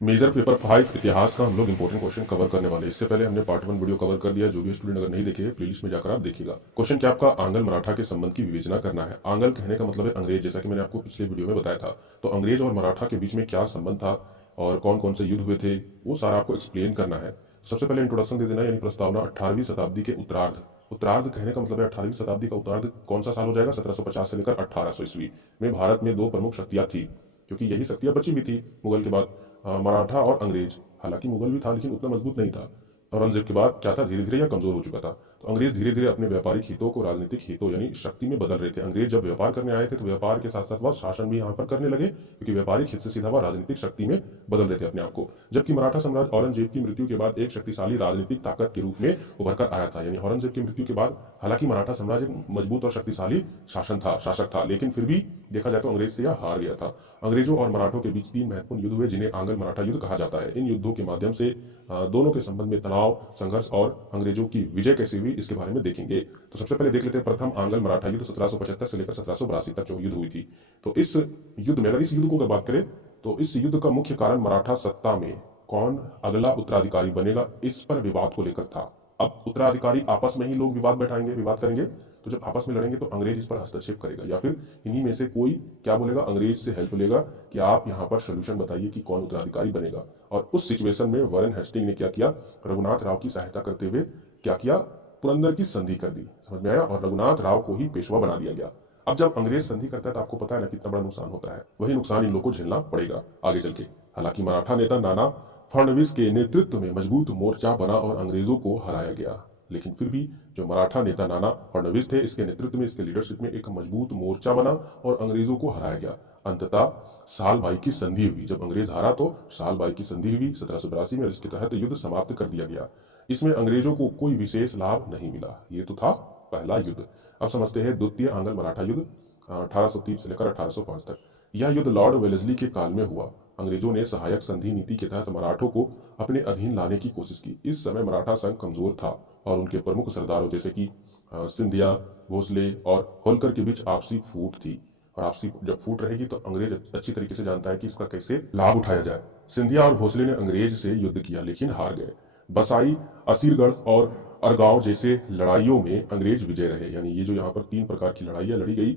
Major paper 5 इतिहास का हम लोग इंपॉर्टेंट क्वेश्चन कवर करने वाले हैं। इससे पहले हमने पार्ट 1 वीडियो कवर कर दिया है। जो भी स्टूडेंट अगर नहीं देखे प्लेलिस्ट में जाकर आप देखिएगा। क्वेश्चन क्या आपका आंग्ल मराठा के संबंध की विवेचना करना है। आंग्ल कहने का मतलब है अंग्रेज, जैसा कि मैंने आपको पिछले वीडियो में बताया था। तो अंग्रेज और मराठा के बीच में क्या संबंध था और कौन कौन से युद्ध हुए थे, वो सारा आपको एक्सप्लेन करना है। सबसे पहले इंट्रोडक्शन दे देना, यानी प्रस्तावना। 18वीं शताब्दी के उत्तरार्ध। उत्तरार्ध कहने का मतलब है 18वीं शताब्दी का उत्तरार्ध कौन सा साल हो जाएगा? 1750 से लेकर 1800 ईस्वी में भारत में दो प्रमुख शक्तियां थी, क्योंकि यही शक्तियां बची भी थी मुगल के बाद। मराठा और अंग्रेज। हालांकि मुगल भी था लेकिन उतना मजबूत नहीं था। औरंगजेब के बाद क्या था, धीरे धीरे यह कमजोर हो चुका था। तो अंग्रेज धीरे धीरे अपने व्यापारिक हितों को राजनीतिक हितों यानी शक्ति में बदल रहे थे। अंग्रेज जब व्यापार करने आए थे तो व्यापार के साथ साथ वह शासन भी यहाँ पर करने लगे, क्योंकि व्यापारिक हित से सीधा वह राजनीतिक शक्ति में बदल रहे थे अपने आप को। जबकि मराठा साम्राज्य औरंगजेब की मृत्यु के बाद एक शक्तिशाली राजनीतिक ताकत के रूप में उभर कर आया था। यानी औरंगजेब की मृत्यु के बाद हालांकि मराठा साम्राज्य एक मजबूत और शक्तिशाली शासक था, लेकिन फिर भी देखा जाए तो अंग्रेज से यह हार गया था। अंग्रेजों और मराठों के बीच 3 महत्वपूर्ण युद्ध हुए, जिन्हें आंग्ल मराठा युद्ध कहा जाता है। इन युद्धों के माध्यम से दोनों के संबंध में तनाव, संघर्ष और अंग्रेजों की विजय कैसे हुई, इसके बारे में देखेंगे। तो सबसे पहले देख लेते हैं प्रथम आंग्ल मराठा युद्ध 1775 से लेकर 1782 तक जो युद्ध हुई थी। तो इस युद्ध में, अगर इस युद्ध को अगर बात करें, तो इस युद्ध का मुख्य कारण मराठा सत्ता में कौन अगला उत्तराधिकारी बनेगा, इस पर विवाद को लेकर था। अब उत्तराधिकारी आपस में ही लोग विवाद बैठाएंगे, विवाद करेंगे। तो जब आपस में लड़ेंगे तो अंग्रेज इस पर हस्तक्षेप करेगा, या फिर इन्हीं में से कोई क्या बोलेगा, अंग्रेज से हेल्प लेगा कि आप यहाँ पर सोल्यूशन बताइए कि कौन उत्तराधिकारी बनेगा। और उस सिचुएशन में वॉरेन हेस्टिंग ने क्या किया, रघुनाथ राव की सहायता करते हुए क्या किया, पुरंदर की संधि कर दी। समझ में आया? और रघुनाथ राव को ही पेशवा बना दिया गया। अब जब अंग्रेज संधि करता है तो आपको पता है ना कितना बड़ा नुकसान होता है। वही नुकसान इन लोगों को झेलना पड़ेगा आगे चल के। हालांकि मराठा नेता नाना फडणवीस के नेतृत्व में मजबूत मोर्चा बना और अंग्रेजों को हराया गया। लेकिन फिर भी जो मराठा नेता नाना फडणवीस थे, इसके नेतृत्व में, इसके लीडरशिप में एक मजबूत मोर्चा बना और अंग्रेजों को हराया गया। अंततः साल भाई की संधि हुई। जब अंग्रेज हारा तो साल भाई की संधि हुई 1782 में, इसके तहत युद्ध समाप्त कर दिया गया। इसमें अंग्रेजों को कोई विशेष लाभ नहीं मिला। ये तो था पहला युद्ध। अब समझते हैं द्वितीय आंग्ल मराठा युद्ध 1803 से लेकर 1805 तक। यह युद्ध लॉर्ड वेलेस्ली के काल में हुआ। अंग्रेजों ने सहायक संधि नीति के तहत मराठों को अपने अधीन लाने की कोशिश की। इस समय मराठा संघ कमजोर था और उनके प्रमुख सरदारों जैसे कि सिंधिया, भोसले और होलकर के बीच आपसी फूट थी। और आपसी जब फूट रहेगी तो अंग्रेज अच्छी तरीके से जानता है कि इसका कैसे लाभ उठाया जाए। सिंधिया और भोसले ने अंग्रेज से युद्ध किया लेकिन हार गए। बसाई, असीरगढ़ और अरगांव जैसे लड़ाइयों में अंग्रेज विजय रहे। यानी ये जो यहाँ पर 3 प्रकार की लड़ाइयाँ लड़ी गई,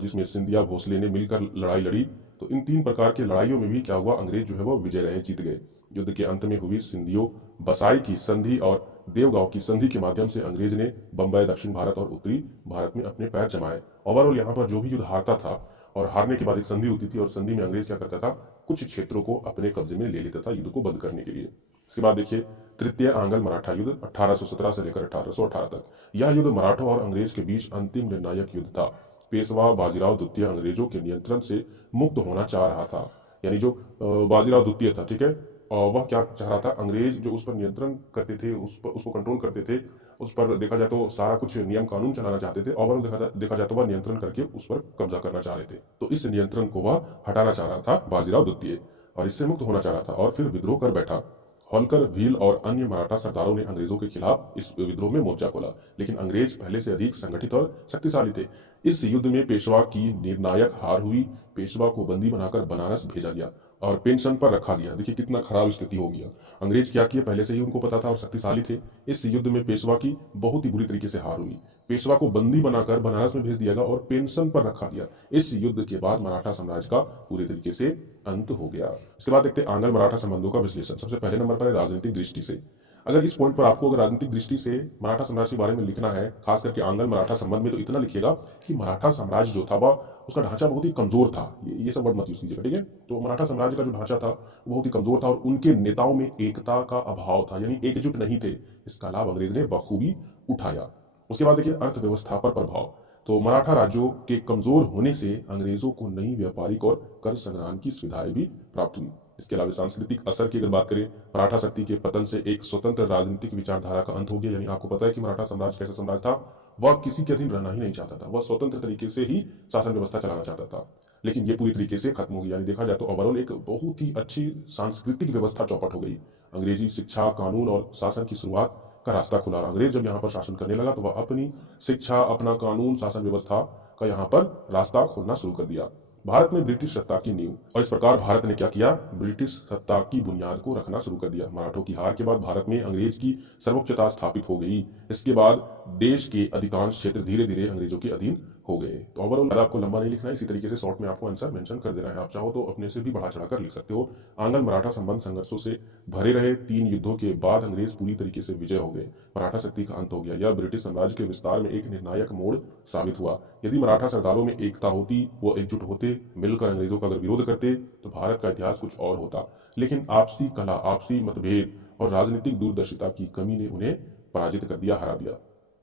जिसमें सिंधिया भोसले ने मिलकर लड़ाई लड़ी, तो इन 3 प्रकार की लड़ाइयों में भी क्या हुआ, अंग्रेज जो है वो विजय रहे, जीत गए। युद्ध के अंत में हुई सिंधियों बसाई की संधि और देवगांव की संधि के माध्यम से अंग्रेज ने बंबई, दक्षिण भारत और उत्तरी भारत में अपने पैर जमाए। ओवरऑल यहाँ पर जो भी युद्ध हारता था और हारने के बाद एक संधि होती थी, और संधि में अंग्रेज क्या करता था, कुछ क्षेत्रों को अपने कब्जे में ले लेता था युद्ध को बंद करने के लिए। इसके बाद देखिए तृतीय आंग्ल मराठा युद्ध 1817 से लेकर 1818 तक। यह युद्ध मराठों और अंग्रेज के बीच अंतिम निर्णायक युद्ध था। पेशवा बाजीराव द्वितीय अंग्रेजों के नियंत्रण से मुक्त होना चाह रहा था। यानी जो बाजीराव द्वितीय था, ठीक है, और वह क्या चाह रहा था, अंग्रेज जो उस पर नियंत्रण करते थे, उसको कंट्रोल करते थे, उस पर देखा जाए तो सारा कुछ नियम कानून चलाना चाहते थे। ओवरऑल देखा जाए तो वह नियंत्रण करके उस पर कब्जा करना चाह रहे थे। तो इस नियंत्रण को वह हटाना चाह रहा था बाजीराव द्वितीय, और इससे मुक्त होना चाह रहा था, और फिर विद्रोह कर बैठा। होलकर, भील और अन्य मराठा सरदारों ने अंग्रेजों के खिलाफ इस विद्रोह में मोर्चा खोला, लेकिन अंग्रेज पहले से अधिक संगठित और शक्तिशाली थे। इस युद्ध में पेशवा की निर्णायक हार हुई। पेशवा को बंदी बनाकर बनारस भेजा गया और पेंशन पर रखा गया। देखिए कितना खराब स्थिति हो गया। अंग्रेज क्या किए, पहले से ही उनको पता था और शक्तिशाली थे। इस युद्ध में पेशवा की बहुत ही बुरी तरीके से हार हुई। पेशवा को बंदी बनाकर बनारस में भेज दिया गया और पेंशन पर रखा गया। इस युद्ध के बाद मराठा साम्राज्य का पूरी तरीके से अंत हो गया। इसके बाद देखते हैं आंग्ल मराठा संबंधों का विश्लेषण। सबसे पहले नंबर पर है राजनीतिक दृष्टि से। अगर इस पॉइंट पर आपको अगर राजनीतिक दृष्टि से मराठा साम्राज्य के बारे में लिखना है, खास करके आंग्ल मराठा संबंध में, तो इतना लिखिएगा कि मराठा साम्राज्य जो था वह, उसका ढांचा बहुत ही कमजोर था। ये सब वर्ड मत यूज कीजिएगा, ठीक है। तो मराठा साम्राज्य का जो ढांचा था वो बहुत ही कमजोर था और उनके नेताओं में एकता का अभाव था, यानी एकजुट नहीं थे। इसका लाभ अंग्रेज ने बखूबी उठाया। उसके बाद देखिए अर्थव्यवस्था पर प्रभाव। तो मराठा राज्यों के कमजोर होने से अंग्रेजों को नई व्यापारिक और कर संग्रहण की सुविधाएं भी प्राप्त हुई। इसके अलावा सांस्कृतिक असर की अगर बात करें, मराठा शक्ति के पतन से एक स्वतंत्र राजनीतिक विचारधारा का अंत हो गया। यानी आपको पता है कि मराठा साम्राज्य कैसा साम्राज्य था, वह किसी के अधीन रहना ही नहीं चाहता था, वह स्वतंत्र तरीके से ही शासन व्यवस्था चलाना चाहता था। लेकिन ये पूरी तरीके से खत्म हो गई। यानी देखा जाए तो ओवरऑल एक बहुत ही अच्छी सांस्कृतिक व्यवस्था चौपट हो गई। अंग्रेजी शिक्षा, कानून और शासन की शुरुआत का रास्ता खुला। अंग्रेज जब यहाँ पर शासन करने लगा तो वह अपनी शिक्षा, अपना कानून, शासन व्यवस्था का यहाँ पर रास्ता खोलना शुरू कर दिया। भारत में ब्रिटिश सत्ता की नींव। और इस प्रकार भारत ने क्या किया, ब्रिटिश सत्ता की बुनियाद को रखना शुरू कर दिया। मराठों की हार के बाद भारत में अंग्रेज की सर्वोच्चता स्थापित हो गई। इसके बाद देश के अधिकांश क्षेत्र धीरे धीरे अंग्रेजों के अधीन हो गए। तो ओवरऑल आपको लंबा नहीं लिखना है, इसी तरीके से शॉर्ट में आपको आंसर मेंशन कर देना है। आप चाहो तो अपने से भी बढ़ा चढ़ाकर लिख सकते हो। आंग्ल मराठा संबंध संघर्षों से भरे रहे 3 युद्धों के बाद अंग्रेज पूरी तरीके से विजय हो गए। मराठा शक्ति का अंत हो गया। यह ब्रिटिश साम्राज्य के विस्तार में एक निर्णायक मोड़ साबित हुआ। यदि मराठा सरदारों में एकता होती, वो एकजुट होते, मिलकर अंग्रेजों का अगर विरोध करते, तो भारत का इतिहास कुछ और होता। लेकिन आपसी कलह, आपसी मतभेद और राजनीतिक दूरदर्शिता की कमी ने उन्हें पराजित कर दिया, हरा दिया।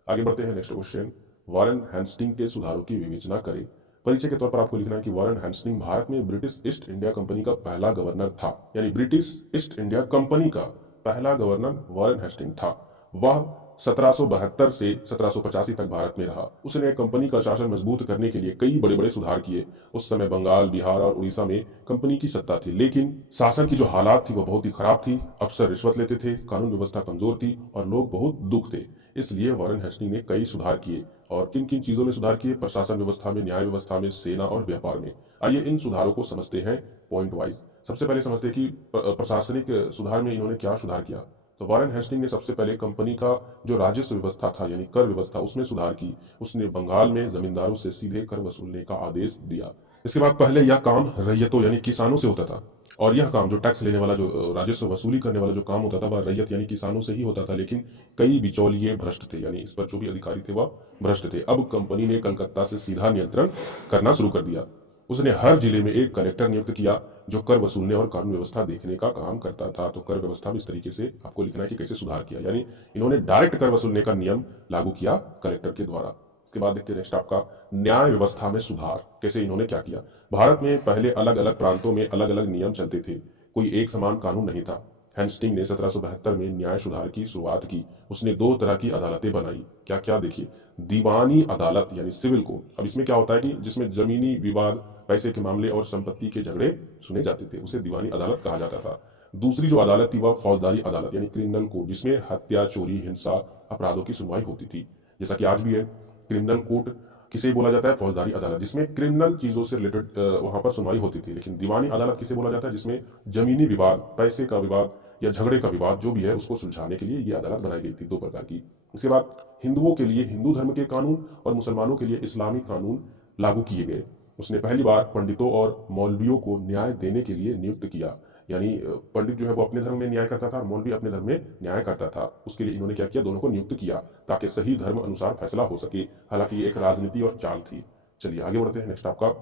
आगे बढ़ते हैं नेक्स्ट क्वेश्चन। वॉरेन हेस्टिंग के सुधारों की विवेचना करें। परिचय के तौर पर आपको लिखना है कि वॉरेन हेस्टिंग भारत में ब्रिटिश ईस्ट इंडिया कंपनी का पहला गवर्नर था। यानी ब्रिटिश ईस्ट इंडिया कंपनी का पहला गवर्नर वॉरेन हेस्टिंग था। वह 1772 से 1785 तक भारत में रहा। उसने कंपनी का शासन मजबूत करने के लिए कई बड़े बड़े सुधार किए। उस समय बंगाल, बिहार और उड़ीसा में कंपनी की सत्ता थी, लेकिन शासन की जो हालात थी वो बहुत ही खराब थी। अफसर रिश्वत लेते थे, कानून व्यवस्था कमजोर थी और लोग बहुत दुख थे। इसलिए वॉरेन हेस्टिंग ने कई सुधार किए। और किन किन चीजों में सुधार किए? प्रशासन व्यवस्था में, न्याय व्यवस्था में, सेना और व्यापार में। आइए इन सुधारों को समझते हैं पॉइंट वाइज। सबसे पहले समझते हैं कि प्रशासनिक सुधार में इन्होंने क्या सुधार किया। तो वॉरेन हेस्टिंग ने सबसे पहले कंपनी का जो राजस्व व्यवस्था था, यानी कर व्यवस्था, उसमें सुधार की। उसने बंगाल में जमींदारों से सीधे कर वसूलने का आदेश दिया। इसके बाद पहले यह काम रैयतों यानी किसानों से होता था, और यह काम जो टैक्स लेने वाला, जो राजस्व वसूली करने वाला जो काम होता था, वह रैयत यानी किसानों से ही होता था। लेकिन कई बिचौलिए भ्रष्ट थे, यानी इस पर जो भी अधिकारी थे वह भ्रष्ट थे। अब कंपनी ने कलकत्ता से सीधा नियंत्रण करना शुरू कर दिया। उसने हर जिले में एक कलेक्टर नियुक्त किया जो कर वसूलने और कानून व्यवस्था देखने का काम करता था। तो कर व्यवस्था में इस तरीके से आपको लिखना है कि कैसे सुधार किया, यानी इन्होंने डायरेक्ट कर वसूलने का नियम लागू किया कलेक्टर के द्वारा। इसके बाद देखते हैं नेक्स्ट आपका न्याय व्यवस्था में सुधार, कैसे इन्होंने क्या किया। भारत में पहले अलग अलग प्रांतों में अलग अलग नियम चलते थे, कोई एक समान कानून नहीं था। हेस्टिंग ने 1772 में न्याय सुधार की शुरुआत की। उसने 2 तरह की अदालतें बनाई। क्या क्या देखिए, दीवानी अदालत यानी सिविल कोर्ट। अब इसमें क्या होता है कि जिसमें जमीनी विवाद, पैसे के मामले और संपत्ति के झगड़े सुने जाते थे, उसे दीवानी अदालत कहा जाता था। दूसरी जो अदालत थी वह फौजदारी अदालत यानी क्रिमिनल कोर्ट, जिसमें हत्या, चोरी, हिंसा, अपराधों की सुनवाई होती थी। जैसा कि आज भी है, क्रिमिनल कोर्ट किसे बोला जाता है? फौजदारी अदालत, जिसमें क्रिमिनल चीजों से रिलेटेड वहां पर सुनवाई होती थी। लेकिन दीवानी अदालत किसे बोला जाता है? जिसमें जमीनी विवाद, पैसे का विवाद या झगड़े का विवाद जो भी है उसको सुलझाने के लिए ये अदालत बनाई गई थी, 2 प्रकार की। इसके बाद हिंदुओं के लिए हिंदू धर्म के कानून और मुसलमानों के लिए इस्लामिक कानून लागू किए गए। उसने पहली बार पंडितों और मौलवियों को न्याय देने के लिए नियुक्त किया। यानी पंडित जो है वो अपने धर्म में न्याय करता था और मौलवी अपने धर्म में न्याय करता था। उसके लिए इन्होंने क्या किया? दोनों को नियुक्त किया ताकि सही धर्म अनुसार फैसला हो सके। हालांकि ये एक राजनीति और चाल थी। चलिए आगे बढ़ते हैं। नेक्स्ट आपका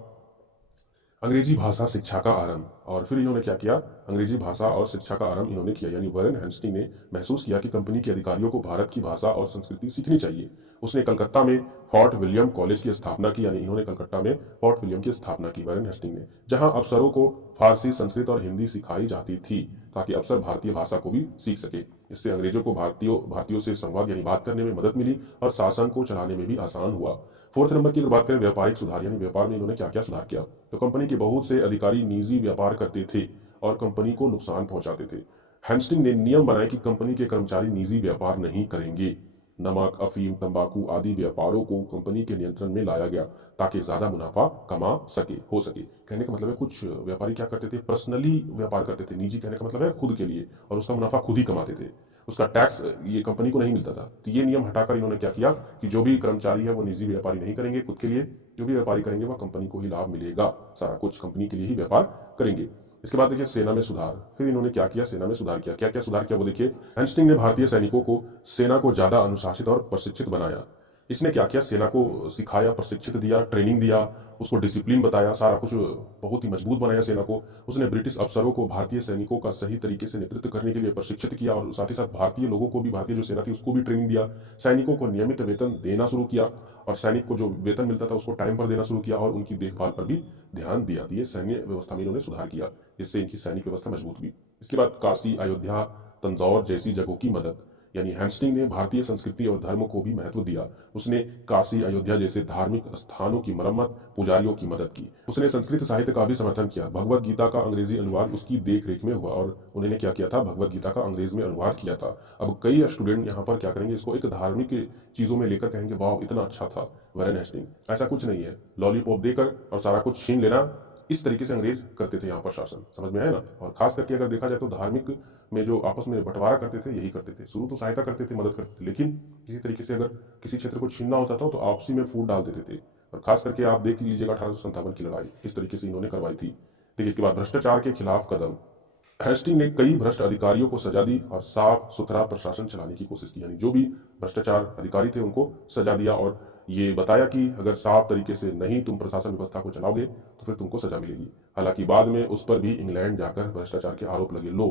अंग्रेजी भाषा शिक्षा का आरंभ। और फिर इन्होंने क्या किया? अंग्रेजी भाषा और शिक्षा का आरंभ इन्होंने किया। यानी वॉरेन हेस्टिंग ने महसूस किया कि कंपनी के अधिकारियों को भारत की भाषा और संस्कृति सीखनी चाहिए। उसने कलकत्ता में फोर्ट विलियम कॉलेज की स्थापना की। यानी इन्होंने कलकत्ता में फोर्ट विलियम की स्थापना की वॉरेन हेस्टिंग ने, जहां अफसरों को फारसी, संस्कृत और हिंदी सिखाई जाती थी ताकि अफसर भारतीय भाषा को भी सीख सके। इससे अंग्रेजों को भारतीयों से संवाद यानी बात करने में मदद मिली और शासन को चलाने में भी आसान हुआ। फोर्थ नंबर की अगर बात करें व्यापारिक सुधार, यानी व्यापार में इन्होंने क्या क्या सुधार किया। तो कंपनी के बहुत से अधिकारी निजी व्यापार करते थे और कंपनी को नुकसान पहुंचाते थे। हेस्टिंग ने नियम बनाए कि कंपनी के कर्मचारी निजी व्यापार नहीं करेंगे। नमक, अफीम, तंबाकू आदि व्यापारों को कंपनी के नियंत्रण में लाया गया ताकि ज्यादा मुनाफा कमा सके हो सके। कहने का मतलब है कुछ व्यापारी क्या करते थे? पर्सनली व्यापार करते थे। निजी कहने का मतलब है खुद के लिए, और उसका मुनाफा खुद ही कमाते थे। उसका टैक्स ये कंपनी को नहीं मिलता था। तो ये नियम हटाकर इन्होंने क्या किया कि जो भी कर्मचारी है वो निजी व्यापारी नहीं करेंगे खुद के लिए, जो भी व्यापारी करेंगे वह कंपनी को ही लाभ मिलेगा, सारा कुछ कंपनी के लिए ही व्यापार करेंगे। इसके बाद देखिए सेना में सुधार। फिर इन्होंने क्या किया? सेना में सुधार किया। क्या क्या सुधार किया वो देखिए। हेस्टिंग ने भारतीय सैनिकों को, सेना को ज्यादा अनुशासित और प्रशिक्षित बनाया। इसने क्या किया? सेना को सिखाया, प्रशिक्षित दिया, ट्रेनिंग दिया, उसको डिसिप्लिन बताया, सारा कुछ बहुत ही मजबूत बनाया सेना को। उसने ब्रिटिश अफसरों को भारतीय सैनिकों का सही तरीके से नेतृत्व करने के लिए प्रशिक्षित किया और साथ ही साथ भारतीय लोगों को भी, भारतीय जो सेना थी उसको भी ट्रेनिंग दिया। सैनिकों को नियमित वेतन देना शुरू किया और सैनिक को जो वेतन मिलता था उसको टाइम पर देना शुरू किया और उनकी देखभाल पर भी ध्यान दिया। ये सैन्य व्यवस्था में इन्होंने सुधार किया, जिससे इनकी सैनिक व्यवस्था मजबूत हुई। इसके बाद काशी, अयोध्या, तंजौर जैसी जगहों की मदद। यानी हेस्टिंग ने भारतीय संस्कृति और धर्म को भी महत्व दिया। उसने काशी, अयोध्या जैसे धार्मिक स्थानों की मरम्मत, पुजारियों की मदद की। उसने संस्कृत साहित्य का भी समर्थन किया। भगवत गीता का अंग्रेजी अनुवाद उसकी देख रेख में हुआ और उन्होंने क्या किया था? भगवत गीता का अंग्रेज में अनुवाद किया था। अब कई स्टूडेंट यहाँ पर क्या करेंगे? इसको एक धार्मिक चीजों में लेकर कहेंगे वाह इतना अच्छा था वॉरेन हेस्टिंग। ऐसा कुछ नहीं है। लॉलीपॉप देकर और सारा कुछ छीन लेना इस तरीके से अंग्रेज करते थे यहाँ पर शासन, समझ में आया ना। और खास करके अगर देखा जाए तो धार्मिक में जो आपस में बंटवारा करते थे यही करते थे। शुरू तो सहायता करते थे, मदद करते थे, लेकिन किसी तरीके से अगर किसी क्षेत्र को छीनना होता था तो आपसी में फूट डाल देते थे। और खास करके आप देख लीजिएगा 1857 की लड़ाई किस तरीके से इन्होंने करवाई थी। देखिए इसके बाद भ्रष्टाचार के खिलाफ कदम। हेस्टिंग ने कई भ्रष्ट अधिकारियों को सजा दी और साफ सुथरा प्रशासन चलाने की कोशिश की, यानी जो भी भ्रष्टाचार अधिकारी थे उनको सजा दिया और ये बताया कि अगर साफ तरीके से नहीं तुम प्रशासन व्यवस्था को चलाओगे तो फिर तुमको सजा मिलेगी। हालांकि बाद में उस पर भी इंग्लैंड जाकर भ्रष्टाचार के आरोप लगे। लो,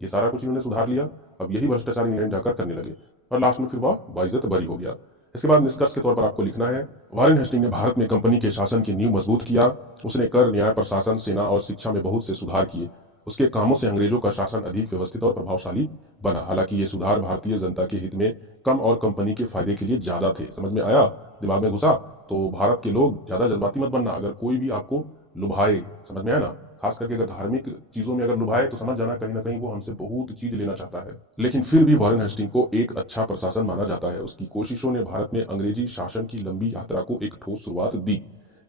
ये सारा कुछ इन्होंने सुधार लिया, अब यही भ्रष्टाचार इंग्लैंड जाकर करने लगे और लास्ट में फिर वह बाइज्जत बरी हो गया। इसके बाद निष्कर्ष के तौर पर आपको लिखना है, वारेन हेस्टिंग ने भारत में कंपनी के शासन की नींव मजबूत किया। उसने कर, न्याय, प्रशासन, सेना और शिक्षा में बहुत से सुधार किए। उसके कामों से अंग्रेजों का शासन अधिक व्यवस्थित और प्रभावशाली बना। हालांकि ये सुधार भारतीय जनता के हित में कम और कंपनी के फायदे के लिए ज्यादा थे। समझ में आया, दिमाग में घुसा। तो भारत के लोग ज्यादा जज्बाती मत बनना, अगर कोई भी आपको लुभाए, समझ में आया ना, खास करके अगर धार्मिक चीजों में अगर लुभाए तो समझ जाना कहीं ना कहीं वो हमसे बहुत चीज लेना चाहता है। लेकिन फिर भी वॉरेन हेस्टिंग को एक अच्छा प्रशासन माना जाता है। उसकी कोशिशों ने भारत में अंग्रेजी शासन की लंबी यात्रा को एक ठोस शुरुआत दी।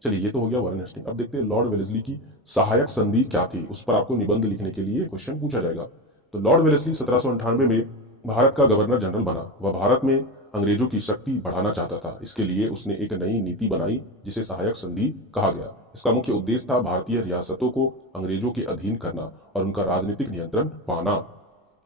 चलिए ये तो हो गया वॉरेन हेस्टिंग। अब देखते हैं लॉर्ड वेलेस्ली की सहायक संधि क्या थी, उस पर आपको निबंध लिखने के लिए क्वेश्चन पूछा जाएगा। तो लॉर्ड वेलेस्ली 1798 में भारत का गवर्नर जनरल बना। वह भारत में अंग्रेजों की शक्ति बढ़ाना चाहता था। इसके लिए उसने एक नई नीति बनाई जिसे सहायक संधि कहा गया। इसका मुख्य उद्देश्य था भारतीय रियासतों को अंग्रेजों के अधीन करना और उनका राजनीतिक नियंत्रण पाना।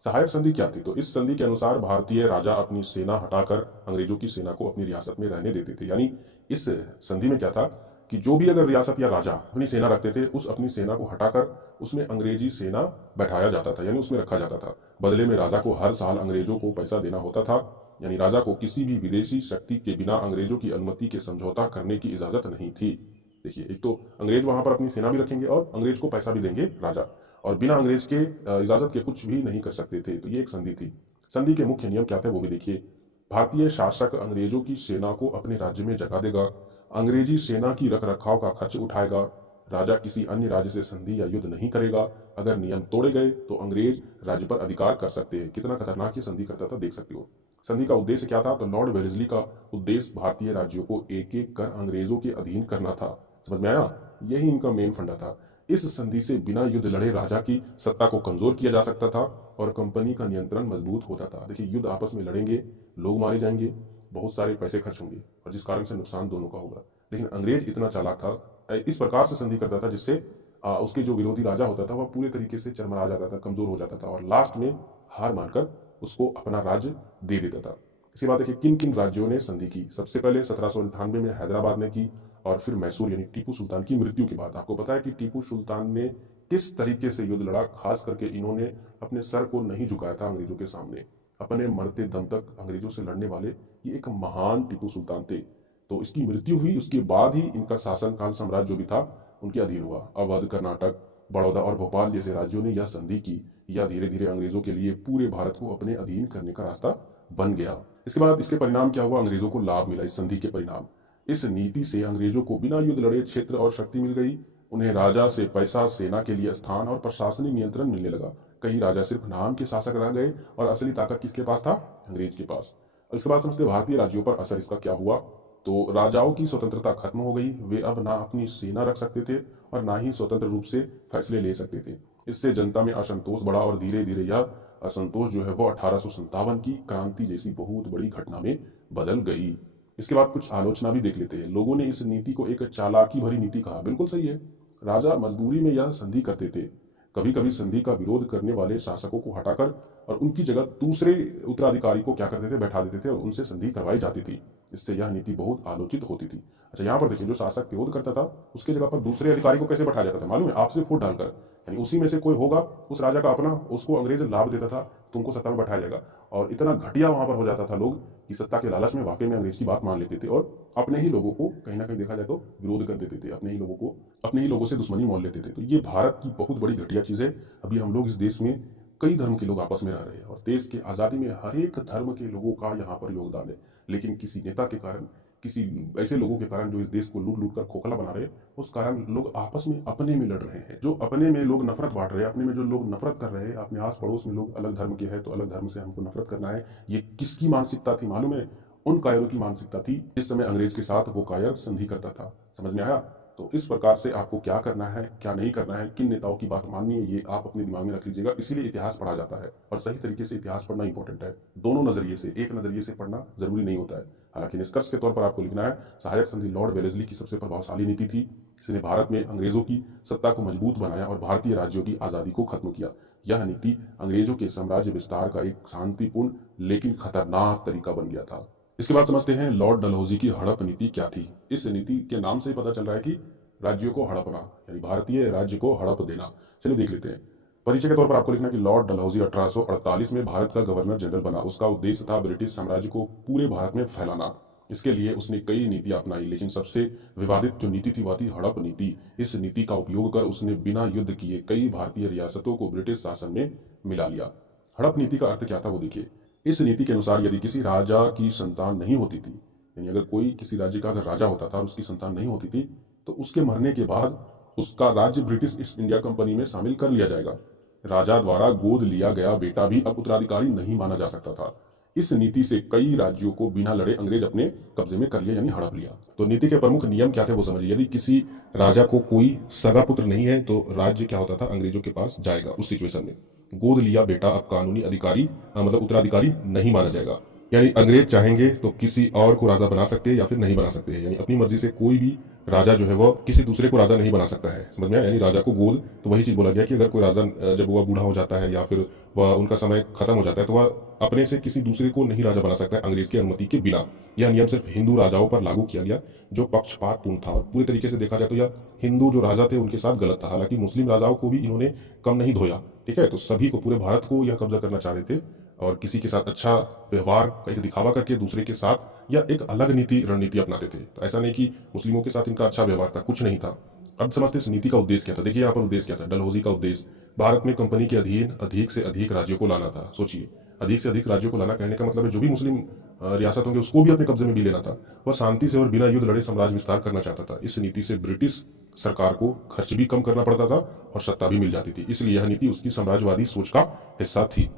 सहायक संधि क्या थी? तो इस संधि के अनुसार भारतीय राजा अपनी सेना हटाकर अंग्रेजों की सेना को अपनी रियासत में रहने देते थे। यानी इस संधि में क्या था कि जो भी अगर रियासत या राजा अपनी सेना रखते थे, उस अपनी सेना को हटाकर उसमें अंग्रेजी सेना बैठाया जाता था, यानी उसमें रखा जाता था। बदले में राजा को हर साल अंग्रेजों को पैसा देना होता था। यानी राजा को किसी भी विदेशी शक्ति के बिना अंग्रेजों की अनुमति के समझौता करने की इजाजत नहीं थी। देखिए, एक तो अंग्रेज वहां पर अपनी सेना भी रखेंगे और अंग्रेज को पैसा भी देंगे राजा, और बिना अंग्रेज के इजाजत के कुछ भी नहीं कर सकते थे। तो ये एक संधि थी। संधि के मुख्य नियम क्या थे वो भी देखिए। भारतीय शासक अंग्रेजों की सेना को अपने राज्य में जगा देगा, अंग्रेजी सेना की रख रखाव का खर्च उठाएगा, राजा किसी अन्य राज्य से संधि या युद्ध नहीं करेगा। अगर नियम तोड़े गए तो अंग्रेज राज्य पर अधिकार कर सकते हैं। कितना खतरनाक ये संधि करता था, देख सकते हो। संधि का उद्देश्य क्या था? तो लॉर्ड वेलेस्ली का उद्देश्य भारतीय राज्यों को एक एक कर अंग्रेजों के अधीन करना था। समझ में आया, यही इनका मेन फंडा था। इस संधि से बिना युद्ध लड़े राजा की सत्ता को कमजोर किया जा सकता था और कंपनी का नियंत्रण मजबूत होता था। देखिए, युद्ध आपस में लड़ेंगे, लोग मारे जाएंगे, बहुत सारे पैसे खर्च होंगे और जिस कारण से नुकसान दोनों का होगा। लेकिन अंग्रेज इतना चालाक था, इस प्रकार से संधि करता था जिससे उसके जो विरोधी राजा होता था वह पूरे तरीके से चरमरा जाता था, कमजोर हो जाता था और लास्ट में हार मानकर उसको अपना राज्य दे देता था। इसके बाद देखिए किन किन राज्यों ने संधि की। सबसे पहले 1798 में हैदराबाद ने की और फिर मैसूर यानी टीपू सुल्तान की मृत्यु के बाद। आपको पता है कि टीपू सुल्तान ने किस तरीके से युद्ध लड़ा। खास करके इन्होंने अपने सर को नहीं झुकाया था अंग्रेजों के सामने, अपने मरते दम तक अंग्रेजों से लड़ने वाले ये एक महान टीपू सुल्तान थे। तो इसकी मृत्यु हुई, उसके बाद ही इनका शासनकाल साम्राज्य जो भी था उनके अधीन हुआ। अवध, कर्नाटक, बड़ौदा और भोपाल जैसे राज्यों ने यह संधि की। यह धीरे धीरे अंग्रेजों के लिए पूरे भारत को अपने अधीन करने का रास्ता बन गया। इसके बाद इसके परिणाम क्या हुआ? अंग्रेजों को लाभ मिला। इस संधि के परिणाम, इस नीति से अंग्रेजों को बिना युद्ध लड़े क्षेत्र और शक्ति मिल गई। उन्हें राजा से पैसा, सेना के लिए स्थान और प्रशासनिक नियंत्रण मिलने लगा। कई राजा सिर्फ नाम के शासक रह गए और असली ताकत किसके पास था? अंग्रेज के पास। इसके बाद समझते भारतीय राज्यों पर असर इसका क्या हुआ। तो राजाओं की स्वतंत्रता खत्म हो गई। वे अब ना अपनी सेना रख सकते थे और ना ही स्वतंत्र रूप से फैसले ले सकते थे। इससे जनता में असंतोष बढ़ा और धीरे धीरे यह असंतोष जो है वो 1857 की क्रांति जैसी बहुत बड़ी घटना में बदल गई। इसके बाद कुछ आलोचना भी देख लेते हैं। लोगों ने इस नीति को एक चालाकी भरी नीति कहा। बिल्कुल सही है, राजा मजबूरी में यह संधि करते थे। कभी कभी संधि का विरोध करने वाले शासकों को हटाकर और उनकी जगह दूसरे उत्तराधिकारी को क्या करते थे? बैठा देते थे और उनसे संधि करवाई जाती थी। इससे यह नीति बहुत आलोचित होती थी। अच्छा, यहाँ पर देखिए, जो शासक विरोध करता था उसके जगह पर दूसरे अधिकारी को कैसे बैठाया जाता था मालूम है? आपसे वोट डालकर, यानी उसी में से कोई होगा उस राजा का अपना, उसको अंग्रेज लाभ देता था, तुमको सत्ता में बैठाया जाएगा। और इतना घटिया वहां पर हो जाता था लोग कि सत्ता के लालच में वाकई में अंग्रेज की बात मान लेते थे और अपने ही लोगों को कहीं ना कहीं देखा जाए तो विरोध कर देते थे, अपने ही लोगों को, अपने ही लोगों से दुश्मनी मोल लेते थे। तो ये भारत की बहुत बड़ी घटिया चीज है। अभी हम लोग इस देश में कई धर्म के लोग आपस में रह रहे हैं और देश की आजादी में हर एक धर्म के लोगों का यहाँ पर योगदान है। लेकिन किसी नेता के कारण, किसी ऐसे लोगों के कारण जो इस देश को लूट लूट कर खोखला बना रहे हैं, उस कारण लोग आपस में अपने में लड़ रहे हैं। जो अपने में लोग नफरत बांट रहे हैं, अपने में जो लोग नफरत कर रहे हैं, अपने आस पड़ोस में लोग अलग धर्म के हैं तो अलग धर्म से हमको नफरत करना है, ये किसकी मानसिकता थी मालूम है? उन कायरों की मानसिकता थी जिस समय अंग्रेज के साथ वो कायर संधि करता था। समझ में आया? तो इस प्रकार से आपको क्या करना है, क्या नहीं करना है, किन नेताओं की बात माननी है, ये आप अपने दिमाग में रख लीजिएगा। इसीलिए इतिहास पढ़ा जाता है और सही तरीके से इतिहास पढ़ना इंपॉर्टेंट है। दोनों नजरिए से, एक नजरिए से पढ़ना जरूरी नहीं होता है। हालांकि निष्कर्ष के तौर पर आपको लिखना है, सहायक संधि लॉर्ड वेलेस्ली की सबसे प्रभावशाली नीति थी। इसने भारत में अंग्रेजों की सत्ता को मजबूत बनाया और भारतीय राज्यों की आजादी को खत्म किया। यह नीति अंग्रेजों के साम्राज्य विस्तार का एक शांतिपूर्ण लेकिन खतरनाक तरीका बन गया था। इसके बाद समझते हैं लॉर्ड डलहौजी की हड़प नीति क्या थी। इस नीति के नाम से ही पता चल रहा है कि राज्यों को हड़पना, यानी भारतीय राज्य को हड़प देना। चलिए देख लेते हैं। परिचय के तौर पर आपको लिखना कि लॉर्ड डलहौजी 1848 में भारत का गवर्नर जनरल बना। उसका उद्देश्य था ब्रिटिश साम्राज्य को पूरे भारत में फैलाना। इसके लिए उसने कई नीतियां अपनाई, लेकिन सबसे विवादित जो नीति थी वह थी हड़प नीति। इस नीति का उपयोग कर उसने बिना युद्ध किए कई भारतीय रियासतों को ब्रिटिश शासन में मिला लिया। हड़प नीति का अर्थ क्या था वो देखिए। इस नीति के अनुसार यदि किसी राजा की संतान नहीं होती थी, यानी अगर कोई किसी राज्य का अगर राजा होता था और उसकी संतान नहीं होती थी, तो उसके मरने के बाद उसका राज्य ब्रिटिश ईस्ट इंडिया कंपनी में शामिल कर लिया जाएगा। राजा द्वारा गोद लिया गया बेटा भी अब उत्तराधिकारी नहीं माना जा सकता था। इस नीति से कई राज्यों को बिना लड़े अंग्रेज अपने कब्जे में कर लिया, यानी हड़प लिया। तो नीति के प्रमुख नियम क्या थे वो समझिए। यदि किसी राजा को कोई सगा पुत्र नहीं है तो राज्य क्या होता था, अंग्रेजों के पास जाएगा। उस सिचुएशन में गोद लिया बेटा अब कानूनी अधिकारी मतलब उत्तराधिकारी नहीं माना जाएगा। यानी अंग्रेज चाहेंगे तो किसी और को राजा बना सकते हैं या फिर नहीं बना सकते हैं। यानी अपनी मर्जी से कोई भी राजा जो है वो किसी दूसरे को राजा नहीं बना सकता है। समझ में आया? यानी राजा को गोद, तो वही चीज बोला गया कि अगर कोई राजा जब वह बूढ़ा हो जाता है या फिर वह उनका समय खत्म हो जाता है तो वह अपने से किसी दूसरे को नहीं राजा बना सकता है अंग्रेज की अनुमति के बिना। यह नियम सिर्फ हिंदू राजाओं पर लागू किया गया जो पक्षपातपूर्ण था, और पूरी तरीके से देखा जाए तो यह हिंदू जो राजा थे उनके साथ गलत था। हालांकि मुस्लिम राजाओं को भी इन्होंने कम नहीं धोया, ठीक है। तो सभी को, पूरे भारत को यह कब्जा करना चाह रहे थे और किसी के साथ अच्छा व्यवहार का एक दिखावा करके दूसरे के साथ या एक अलग नीति रणनीति अपनाते थे। तो ऐसा नहीं कि मुस्लिमों के साथ इनका अच्छा व्यवहार था, कुछ नहीं था। अब समझते इस नीति का उद्देश्य क्या था। देखिए यहाँ पर उद्देश्य क्या था। डलहौजी का उद्देश्य भारत में कंपनी के अधीन अधिक से अधिक राज्यों को लाना था। सोचिए, अधिक से अधिक राज्यों को लाना कहने का मतलब है जो भी मुस्लिम रियासत होंगे उसको भी अपने कब्जे में भी लेना था। वह शांति से और बिना युद्ध लड़े साम्राज्य विस्तार करना चाहता था। इस नीति से ब्रिटिश सरकार को खर्च भी कम करना पड़ता था और सत्ता भी मिल जाती थी। इसलिए यह नीति उसकी साम्राज्यवादी सोच का हिस्सा थी।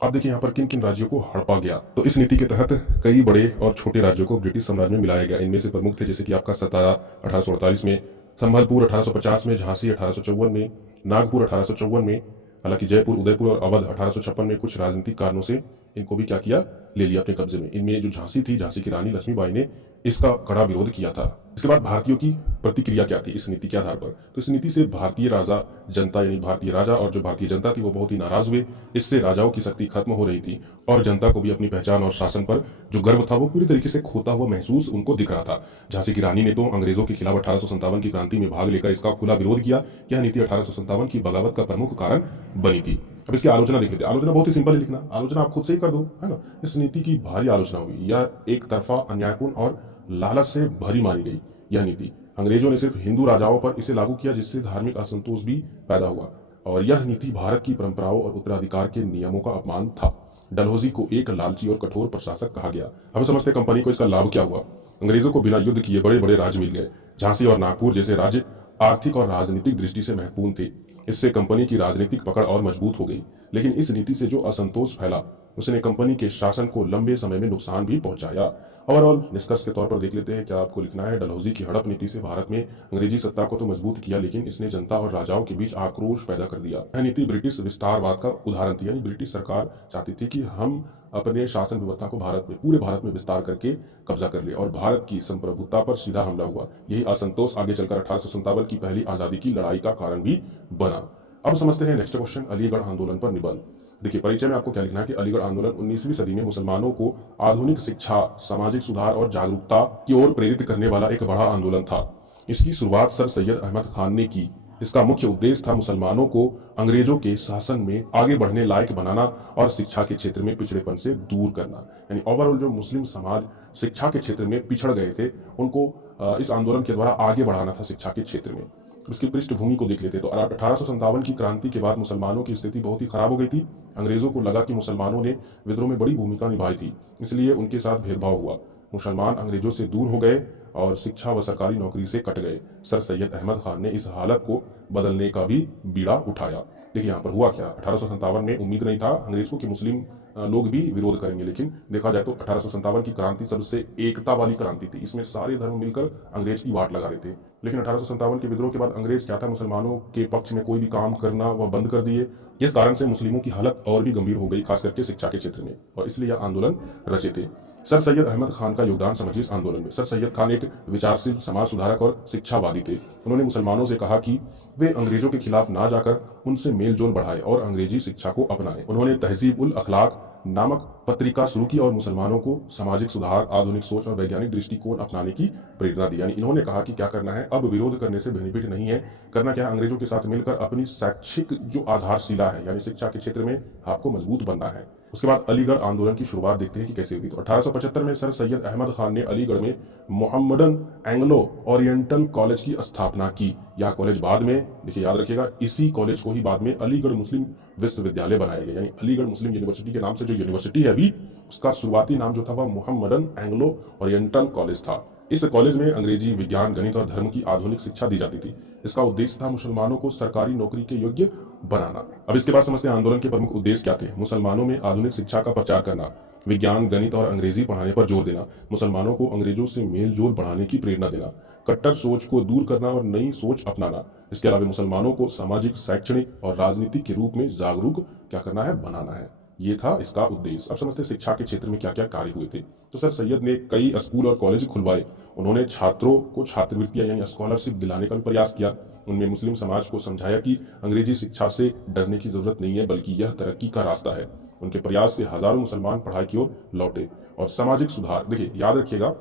अब देखिए यहाँ पर किन किन राज्यों को हड़पा गया। तो इस नीति के तहत कई बड़े और छोटे राज्यों को ब्रिटिश साम्राज्य में मिलाया गया। इनमें से प्रमुख थे जैसे कि आपका सतारा 1848 में, संभलपुर 1850 में, झांसी 1854 में, नागपुर 1854 में। हालांकि जयपुर, उदयपुर और अवध 1856 में कुछ राजनीतिक कारणों से इनको भी क्या किया, ले लिया अपने कब्जे में। इनमें जो झांसी थी, झांसी की रानी लक्ष्मीबाई ने इसका कड़ा विरोध किया था। इसके बाद भारतीयों की प्रतिक्रिया क्या थी इस नीति के आधार पर। तो इस नीति से भारतीय राजा जनता, यानी भारतीय राजा और जो भारतीय जनता थी वो बहुत ही नाराज हुए। इससे राजाओं की शक्ति खत्म हो रही थी और जनता को भी अपनी पहचान और शासन पर जो गर्व था वो पूरी तरीके से खोता हुआ महसूस उनको दिख रहा था। झांसी की रानी ने तो अंग्रेजों के खिलाफ 1857 की क्रांति में भाग लेकर इसका खुला विरोध किया। यह नीति 1857 की बगावत का प्रमुख कारण बनी थी। अब इसकी आलोचना देख लेते हैं। आलोचना बहुत ही सिंपल है लिखना, आलोचना आप खुद से ही कर दो, है ना। इस नीति की भारी आलोचना हुई। यह एक तरफा, अन्यायपूर्ण और लालच से भरी मानी गई। यह नीति अंग्रेजों ने सिर्फ हिंदू राजाओं पर इसे लागू किया, जिससे धार्मिक असंतोष भी पैदा हुआ। और यह नीति भारत की परंपराओं और उत्तराधिकार के नियमों का अपमान था। डलहौजी को एक लालची और कठोर प्रशासक कहा गया। अब समझते कंपनी को इसका लाभ क्या हुआ। अंग्रेजों को बिना युद्ध किए बड़े बड़े राज्य मिल गए। झांसी और नागपुर जैसे राज्य आर्थिक और राजनीतिक दृष्टि से महत्वपूर्ण थे। इससे कंपनी की राजनीतिक पकड़ और मजबूत हो गई। लेकिन इस नीति से जो असंतोष फैला उसने कंपनी के शासन को लंबे समय में नुकसान भी पहुंचाया। ओवरऑल निष्कर्ष के तौर पर देख लेते हैं क्या आपको लिखना है। डलहौजी की हड़प नीति से भारत में अंग्रेजी सत्ता को तो मजबूत किया, लेकिन इसने जनता और राजाओं के बीच आक्रोश पैदा कर दिया। यह नीति ब्रिटिश विस्तारवाद का उदाहरण थी। यानी ब्रिटिश सरकार चाहती थी कि हम अपने शासन व्यवस्था को भारत में, पूरे भारत में विस्तार करके कब्जा कर ले, और भारत की संप्रभुता पर सीधा हमला हुआ। यही असंतोष आगे चलकर 1857 की पहली आजादी की लड़ाई का कारण भी बना। अब समझते हैं नेक्स्ट क्वेश्चन, अलीगढ़ आंदोलन पर निबंध। देखिए परिचय में आपको क्या लिखना है कि अलीगढ़ आंदोलन 19वीं सदी में मुसलमानों को आधुनिक शिक्षा, सामाजिक सुधार और जागरूकता की ओर प्रेरित करने वाला एक बड़ा आंदोलन था। इसकी शुरुआत सर सैयद अहमद खान ने की। इसका मुख्य उद्देश्य था मुसलमानों को अंग्रेजों के शासन में आगे बढ़ने लायक बनाना और शिक्षा के क्षेत्र में पिछड़ेपन से दूर करना। यानी ओवरऑल जो मुस्लिम समाज शिक्षा के क्षेत्र में पिछड़ गए थे उनको इस आंदोलन के द्वारा आगे बढ़ाना था शिक्षा के क्षेत्र में। इसकी पृष्ठभूमि को देख लेते तो 1857 की क्रांति के बाद मुसलमानों की स्थिति बहुत ही खराब हो गई थी। अंग्रेजों को लगा कि मुसलमानों ने विद्रोह में बड़ी भूमिका निभाई थी, इसलिए उनके साथ भेदभाव हुआ। मुसलमान अंग्रेजों से दूर हो गए और शिक्षा व सरकारी नौकरी से कट गए। सर सैयद अहमद खान ने इस हालत को बदलने का भी बीड़ा उठाया। देखिए यहाँ पर हुआ क्या, 1857 में उम्मीद नहीं था अंग्रेज को कि मुस्लिम लोग भी विरोध करेंगे, लेकिन देखा जाए तो 1857 की क्रांति सबसे एकता वाली क्रांति थी। इसमें सारे धर्म मिलकर अंग्रेज की वाट लगा रहे थे। लेकिन 1857 के विद्रोह के बाद अंग्रेज क्या था, मुसलमानों के पक्ष में कोई भी काम करना वह बंद कर दिए। इस कारण से मुस्लिमों की हालत और भी गंभीर हो गई, खास करके शिक्षा के क्षेत्र में, और इसलिए यह आंदोलन रचे थे। सर सैयद अहमद खान का योगदान समझिए इस आंदोलन में। सर सैयद खान एक विचारशील समाज सुधारक और शिक्षावादी थे। उन्होंने मुसलमानों से कहा कि वे अंग्रेजों के खिलाफ ना जाकर उनसे मेल जोल बढ़ाए और अंग्रेजी शिक्षा को अपनाएं। उन्होंने तहजीब उल अखलाक नामक पत्रिका शुरू की और मुसलमानों को सामाजिक सुधार, आधुनिक सोच और वैज्ञानिक दृष्टिकोण अपनाने की प्रेरणा दी। यानी इन्होंने कहा कि क्या करना है, अब विरोध करने से बेनिफिट नहीं है, करना क्या है, अंग्रेजों के साथ मिलकर अपनी शैक्षिक जो आधारशिला है यानी शिक्षा के क्षेत्र में आपको मजबूत बनना है। उसके बाद अलीगढ़ आंदोलन की शुरुआत देखते हैं कि कैसे हुई। तो 1875 में सर सैयद अहमद खान ने अलीगढ़ में मोहम्मडन एंग्लो ओरिएंटल कॉलेज की स्थापना की। यह कॉलेज बाद में, देखिए याद रखिएगा, इसी कॉलेज को ही बाद में अलीगढ़ मुस्लिम विश्वविद्यालय बनाया गया। यानी अलीगढ़ मुस्लिम यूनिवर्सिटी के नाम से जो यूनिवर्सिटी है अभी, उसका शुरुआती नाम जो था वह मोहम्मडन एंग्लो ओरिएंटल कॉलेज था। इस कॉलेज में अंग्रेजी, विज्ञान, गणित और धर्म की आधुनिक शिक्षा दी जाती थी। इसका उद्देश्य था मुसलमानों को सरकारी नौकरी के योग्य बनाना। अब इसके बाद समझते हैं आंदोलन के प्रमुख उद्देश्य क्या थे। मुसलमानों में आधुनिक शिक्षा का प्रचार करना, विज्ञान, गणित और अंग्रेजी पढ़ाने पर जोर देना, मुसलमानों को अंग्रेजों से मेल जोल बढ़ाने की प्रेरणा देना, कट्टर सोच को दूर करना और नई सोच अपनाना। इसके अलावा मुसलमानों को सामाजिक, शैक्षणिक और राजनीतिक के रूप में जागरूक क्या करना है, बनाना है। ये था इसका उद्देश्य। अब समझते शिक्षा के क्षेत्र में क्या क्या कार्य हुए थे। तो सर सैयद ने कई स्कूल और कॉलेज खुलवाए। उन्होंने छात्रों को छात्रवृत्तियां यानी स्कॉलरशिप दिलाने का भी प्रयास किया। उनमें मुस्लिम समाज को समझाया कि अंग्रेजी शिक्षा से डरने की जरूरत नहीं है, बल्कि यह तरक्की का रास्ता है। उनके प्रयास से हजारों मुसलमान पढ़ाई की ओर लौटे। और सामाजिक सुधार, देखिए याद रखिएगा,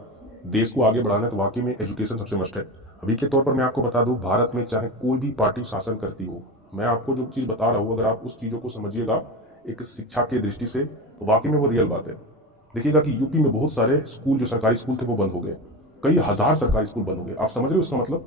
देश को आगे बढ़ाना है तो वाकई में एजुकेशन सबसे मस्ट है। अभी के तौर पर मैं आपको बता दूं, भारत में चाहे कोई भी पार्टी शासन करती हो, मैं आपको जो चीज बता रहा हूं, अगर आप उस चीजों को समझिएगा एक शिक्षा की दृष्टि से, तो वाकई में वो रियल बात है। देखिएगा कि यूपी में बहुत सारे स्कूल, जो सरकारी स्कूल थे, वो बंद हो गए। कई हजार सरकारी स्कूल बंद हो गए। आप समझ रहे हो इसका मतलब।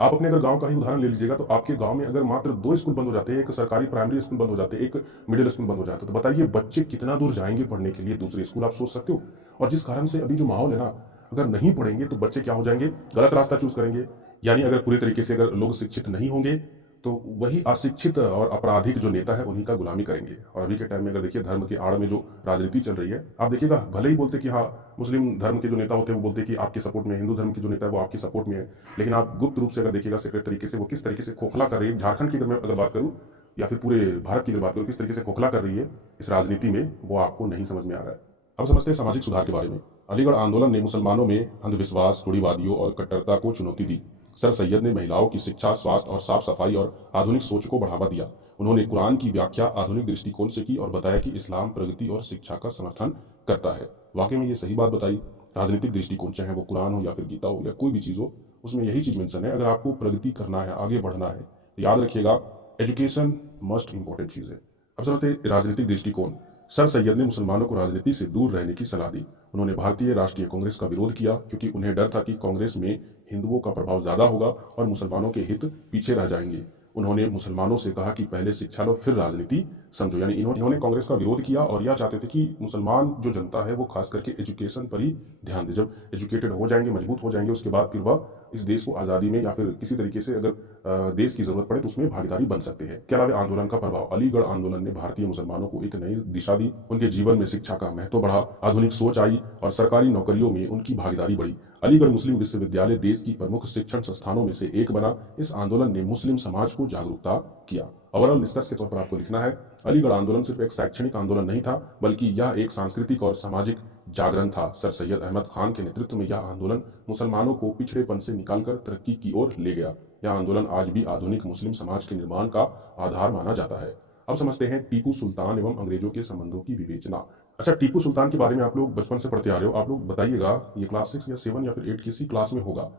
आप अपने अगर गांव का ही उदाहरण ले लीजिएगा, तो आपके गांव में अगर मात्र 2 स्कूल बंद हो जाते हैं, एक सरकारी प्राइमरी स्कूल बंद हो जाते हैं, एक मिडिल स्कूल बंद हो जाता है, तो बताइए बच्चे कितना दूर जाएंगे पढ़ने के लिए दूसरे स्कूल, आप सोच सकते हो। और जिस कारण से अभी जो माहौल है ना, अगर नहीं पढ़ेंगे तो बच्चे क्या हो जाएंगे, गलत रास्ता चूज करेंगे। यानी अगर पूरी तरीके से अगर लोग शिक्षित नहीं होंगे, तो वही अशिक्षित और आपराधिक जो नेता है उन्हीं का गुलामी करेंगे। और अभी के टाइम में अगर देखिए धर्म के आड़ में जो राजनीति चल रही है, आप देखिएगा, भले ही बोलते कि हाँ मुस्लिम धर्म के जो नेता होते हैं वो बोलते हैं कि आपके सपोर्ट में, हिंदू धर्म के जो नेता है वो आपके सपोर्ट में है, लेकिन आप गुप्त रूप से अगर देखिएगा सीक्रेट तरीके से वो किस तरीके से खोखला कर रही है। झारखंड की अगर मैं बात करूं या फिर पूरे भारत की अगर बात करूं, किस तरीके से खोखला कर रही है इस राजनीति में, वो आपको नहीं समझ में आ रहा है। अब समझते हैं सामाजिक सुधार के बारे में। अलीगढ़ आंदोलन ने मुसलमानों में अंधविश्वास, रूढ़िवादियों और कट्टरता को चुनौती दी। सर सैयद ने महिलाओं की शिक्षा, स्वास्थ्य और साफ सफाई और आधुनिक सोच को बढ़ावा दिया। उन्होंने कुरान की व्याख्या आधुनिक दृष्टिकोण से की और बताया कि इस्लाम प्रगति और शिक्षा का समर्थन करता है। वाकई में ये सही बात बताई। राजनीतिक दृष्टिकोण, चाहे वो कुरान हो या फिर गीता हो या कोई भी चीज हो, उसमें यही चीज मेंशन है। अगर आपको प्रगति करना है, आगे बढ़ना है, तो याद रखिएगा एजुकेशन मोस्ट इंपॉर्टेंट चीज है। अब समझते राजनीतिक दृष्टिकोण। सर सैयद ने मुसलमानों को राजनीति से दूर रहने की सलाह दी। उन्होंने भारतीय राष्ट्रीय कांग्रेस का विरोध किया, क्योंकि उन्हें डर था कि कांग्रेस में हिंदुओं का प्रभाव ज्यादा होगा और मुसलमानों के हित पीछे रह जाएंगे। उन्होंने मुसलमानों से कहा कि पहले शिक्षा लो फिर राजनीति समझो। यानी इन्होंने कांग्रेस का विरोध किया और यह चाहते थे कि मुसलमान जो जनता है वो खास करके एजुकेशन पर ही ध्यान दे। जब एजुकेटेड हो जाएंगे, मजबूत हो जाएंगे, उसके बाद फिर वह इस देश को आज़ादी में या फिर किसी तरीके से अगर देश की जरूरत पड़े तो उसमें भागीदारी बन सकते हैं। इसके अलावा आंदोलन का प्रभाव। अलीगढ़ आंदोलन ने भारतीय मुसलमानों को एक नई दिशा दी। उनके जीवन में शिक्षा का महत्व बढ़ा, आधुनिक सोच आई और सरकारी नौकरियों में उनकी भागीदारी बढ़ी। अलीगढ़ मुस्लिम विश्वविद्यालय देश की प्रमुख शिक्षण संस्थानों में से एक बना। इस आंदोलन ने मुस्लिम समाज को जागरूकता किया। ओवरऑल निष्कर्ष के तौर पर आपको लिखना है, अलीगढ़ आंदोलन सिर्फ एक शैक्षणिक आंदोलन नहीं था, बल्कि यह एक सांस्कृतिक और सामाजिक जागरण था। सर सैयद अहमद खान के नेतृत्व में यह आंदोलन मुसलमानों को पिछड़ेपन से निकालकर तरक्की की ओर ले गया। यह आंदोलन आज भी आधुनिक मुस्लिम समाज के निर्माण का आधार माना जाता है। अब समझते हैं टीपू सुल्तान एवं अंग्रेजों के संबंधों की विवेचना। अच्छा, टीपू सुल्तान के बारे में आप लोग बचपन से पढ़ते आ रहे हो, आप लोग बताइएगा, ये क्लास 6 या 7 या फिर 8 किसी क्लास में होगा।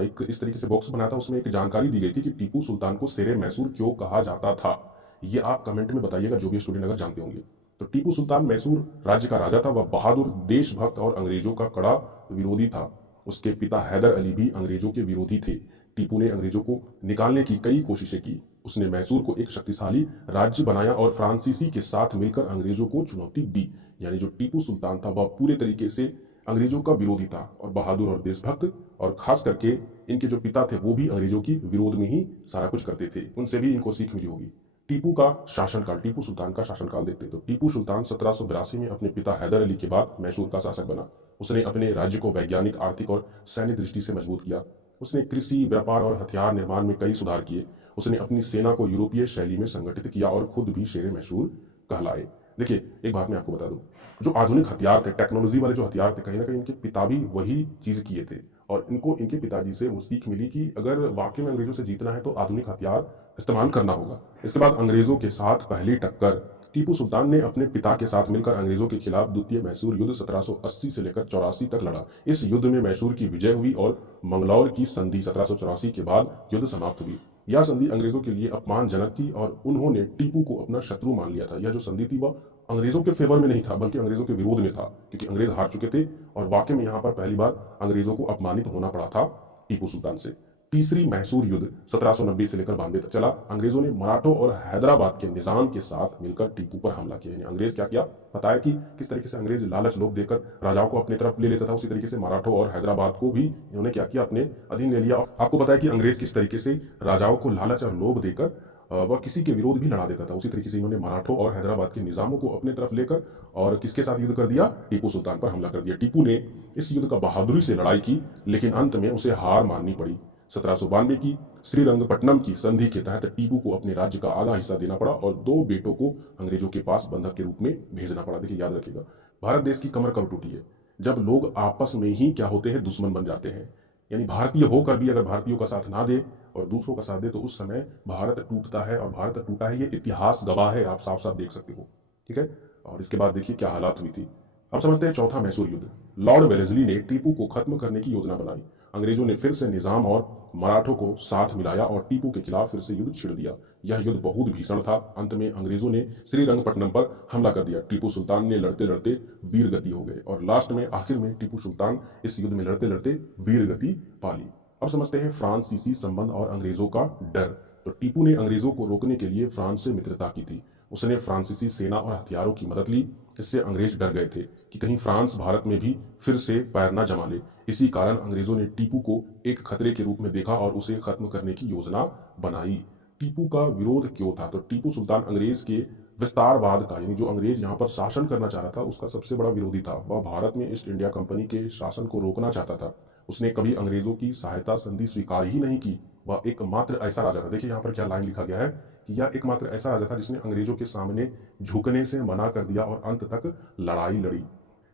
एक इस तरीके से बॉक्स बनाया था, उसमें एक जानकारी दी गई थी कि टीपू सुल्तान को शेरे मैसूर क्यों कहा जाता था। ये आप कमेंट में बताइएगा, जो भी स्टूडेंट अगर जानते होंगे। तो टीपू सुल्तान मैसूर राज्य का राजा था। वह बहादुर, देशभक्त और अंग्रेजों का कड़ा विरोधी था। उसके पिता हैदर अली भी अंग्रेजों के विरोधी थे। टीपू ने अंग्रेजों को निकालने की कई कोशिशें की। उसने मैसूर को एक शक्तिशाली राज्य बनाया और फ्रांसीसी के साथ मिलकर अंग्रेजों को चुनौती दी। यानी जो टीपू सुल्तान था वह पूरे तरीके से अंग्रेजों का विरोधी था और बहादुर और देशभक्त, और खास करके इनके जो पिता थे वो भी अंग्रेजों की विरोध में ही सारा कुछ करते थे। उनसे भी इनको सीख मिली होगी। टीपू का शासनकाल, टीपू सुल्तान का शासनकाल देखते हैं। तो टीपू सुल्तान 1782 में अपने पिता हैदर अली के बाद मैसूर का शासक बना। उसने अपने राज्य को वैज्ञानिक, आर्थिक और सैन्य दृष्टि से मजबूत किया। उसने कृषि, व्यापार और हथियार निर्माण में कई सुधार किए। उसने अपनी सेना को यूरोपीय शैली में संगठित किया और खुद भी शेर मैसूर कहलाए। देखिए, एक बात मैं आपको बता दूं, जो आधुनिक हथियार थे, टेक्नोलॉजी वाले जो हथियार थे, कहीं ना कहीं इनके पिता भी वही चीज किए थे। और इनको इनके पिताजी से वो सीख मिली कि अगर वाकई में अंग्रेजों से जीतना है तो आधुनिक हथियार इस्तेमाल करना होगा। इसके बाद अंग्रेजों के साथ पहली टक्कर, टीपू सुल्तान ने अपने पिता के साथ मिलकर अंग्रेजों के खिलाफ द्वितीय मैसूर युद्ध 1780 से लेकर 84 तक लड़ा। इस युद्ध में मैसूर की विजय हुई और मंगलौर की संधि 1784 के बाद युद्ध समाप्त हुई। यह संधि अंग्रेजों के लिए अपमानजनक थी और उन्होंने टीपू को अपना शत्रु मान लिया था। यह जो संधि थी वह अंग्रेजों के फेवर में नहीं था, बल्कि अंग्रेजों के विरोध में था, क्योंकि अंग्रेज हार चुके थे और वाकई में यहाँ पर पहली बार अंग्रेजों को अपमानित होना पड़ा था टीपू सुल्तान से। तीसरी मैसूर युद्ध 1790 से लेकर 92 तक चला। अंग्रेजों ने मराठों और हैदराबाद के निजाम के साथ मिलकर टीपू पर हमला किया। यानी अंग्रेज क्या किया, बताया कि किस तरीके से अंग्रेज लालच लोभ देकर राजाओं को अपनी तरफ ले लेता था, उसी तरीके से मराठों और हैदराबाद को भी इन्होंने क्या किया, अपने अधीन ले लिया। आपको बताया कि अंग्रेज किस तरीके से राजाओं को लालच और लोभ देकर वह किसी के विरोध भी लड़ा देता था। उसी तरीके से इन्होंने मराठों और हैदराबाद के निजामों को अपने तरफ लेकर और किसके साथ युद्ध कर दिया, टीपू सुल्तान पर हमला कर दिया। टीपू ने इस युद्ध का बहादुरी से लड़ाई की, लेकिन अंत में उसे हार माननी पड़ी। 1792 की श्रीरंगपट्टनम की संधि के तहत टीपू को अपने राज्य का आधा हिस्सा देना पड़ा और 2 बेटों को अंग्रेजों के पास बंधक के रूप में भेजना पड़ा। देखिए, याद रखिएगा, भारत देश की कमर कब टूटी है, जब लोग आपस में ही क्या होते हैं, दुश्मन बन जाते हैं। यानी भारतीय होकर भी अगर भारतीयों का साथ ना दे और दूसरों का साथ दे तो उस समय भारत टूटता है। और भारत टूटा है, ये इतिहास गवाह है, आप साफ साफ देख सकते हो। ठीक है, और इसके बाद देखिए क्या हालात हुई थी। अब समझते हैं चौथा मैसूर युद्ध। लॉर्ड वेलेस्ली ने टीपू को खत्म करने की योजना बनाई। अंग्रेजों ने फिर से निजाम और मराठों को साथ मिलाया और टीपू के खिलाफ फिर से युद्ध छिड़ दिया। यह युद्ध बहुत भीषण था। अंत में अंग्रेजों ने श्रीरंगपट्टनम पर हमला कर दिया। टीपू सुल्तान ने लड़ते लड़ते वीर गति हो गए और लास्ट में आखिर में टीपू सुल्तान इस युद्ध में लड़ते लड़ते वीर गति पा ली। अब समझते हैं फ्रांसीसी संबंध और अंग्रेजों का डर। तो टीपू ने अंग्रेजों को रोकने के लिए फ्रांस से मित्रता की थी। उसने फ्रांसीसी सेना और हथियारों की मदद ली। इससे अंग्रेज डर गए थे कि कहीं फ्रांस भारत में भी फिर से पैर न जमा ले। इसी कारण अंग्रेजों ने टीपू को एक खतरे के रूप में देखा और उसे खत्म करने की योजना बनाई। टीपू का विरोध क्यों था, तो टीपू सुल्तान अंग्रेज के विस्तारवाद का, यानी जो अंग्रेज यहाँ पर शासन करना चाह रहा था, उसका सबसे बड़ा विरोधी था। वह भारत में ईस्ट इंडिया कंपनी के शासन को रोकना चाहता था। उसने कभी अंग्रेजों की सहायता संधि स्वीकार ही नहीं की। वह एकमात्र ऐसा राजा था, देखिए यहाँ पर क्या लाइन लिखा गया है कि यह एकमात्र ऐसा राजा था जिसने अंग्रेजों के सामने झुकने से मना कर दिया और अंत तक लड़ाई लड़ी।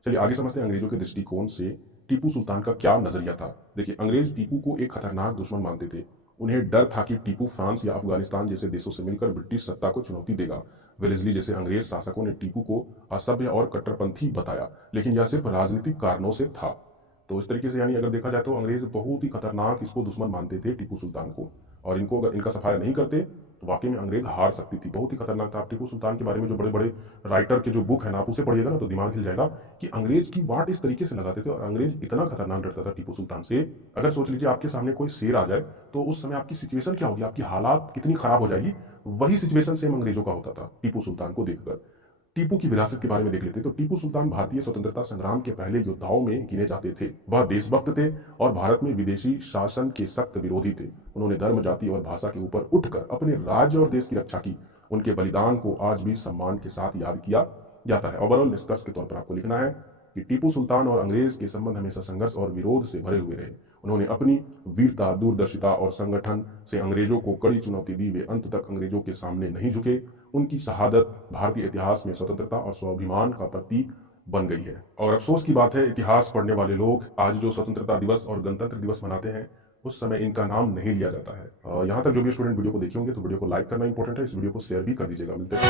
चलिए आगे समझते हैं अंग्रेजों के दृष्टिकोण से टीपू सुल्तान का क्या नजरिया था। देखिए, अंग्रेज टीपू को एक खतरनाक दुश्मन मानते थे। उन्हें डर था कि टीपू फ्रांस या अफगानिस्तान जैसे देशों से मिलकर ब्रिटिश सत्ता को चुनौती देगा। वेलेस्ली जैसे अंग्रेज शासकों ने टीपू को असभ्य और कट्टरपंथी बताया, लेकिन यह सिर्फ राजनीतिक कारणों से था। तो इस तरीके से यानी अगर देखा जाए तो अंग्रेज बहुत ही खतरनाक इसको दुश्मन मानते थे टीपू सुल्तान को, और इनको अगर इनका सफाया नहीं करते तो वाकई में अंग्रेज हार सकती थी। बहुत ही खतरनाक था। आप टीपू सुल्तान के बारे में जो बड़े बड़े राइटर के जो बुक है ना, आप उसे पढ़िएगा ना तो दिमाग हिल जाएगा कि अंग्रेज की वाट इस तरीके से लगाते थे और अंग्रेज इतना खतरनाक डरता था टीपू सुल्तान से। अगर सोच लीजिए आपके सामने कोई शेर आ जाए तो उस समय आपकी सिचुएशन क्या होगी, आपकी हालात कितनी खराब हो जाएगी। वही सिचुएशन सेम अंग्रेजों का होता था टीपू सुल्तान को देखकर। टीपू की विरासत के बारे में देख लेते तो टीपू सुल्तान भारतीय स्वतंत्रता संग्राम के पहले योद्धाओं में गिने जाते थे। वह देशभक्त थे और भारत में विदेशी शासन के सख्त विरोधी थे। उन्होंने धर्म, जाति और भाषा के ऊपर उठकर अपने राज्य और देश की रक्षा की। उनके बलिदान को आज भी सम्मान के साथ याद किया जाता है। ओवरऑल निष्कर्ष के तौर पर आपको लिखना है कि टीपू सुल्तान और अंग्रेज के संबंध हमेशा संघर्ष और विरोध से भरे हुए रहे। उन्होंने अपनी वीरता, दूरदर्शिता और संगठन से अंग्रेजों को कड़ी चुनौती दी। वे अंत तक अंग्रेजों के सामने नहीं झुके। उनकी शहादत भारतीय इतिहास में स्वतंत्रता और स्वाभिमान का प्रतीक बन गई है। और अफसोस की बात है, इतिहास पढ़ने वाले लोग आज जो स्वतंत्रता दिवस और गणतंत्र दिवस मनाते हैं उस समय इनका नाम नहीं लिया जाता है। यहाँ तक जो भी स्टूडेंट वीडियो को देखे होंगे तो वीडियो को लाइक करना इंपॉर्टेंट है। इस वीडियो को शेयर भी कर दीजिएगा। मिलते हैं।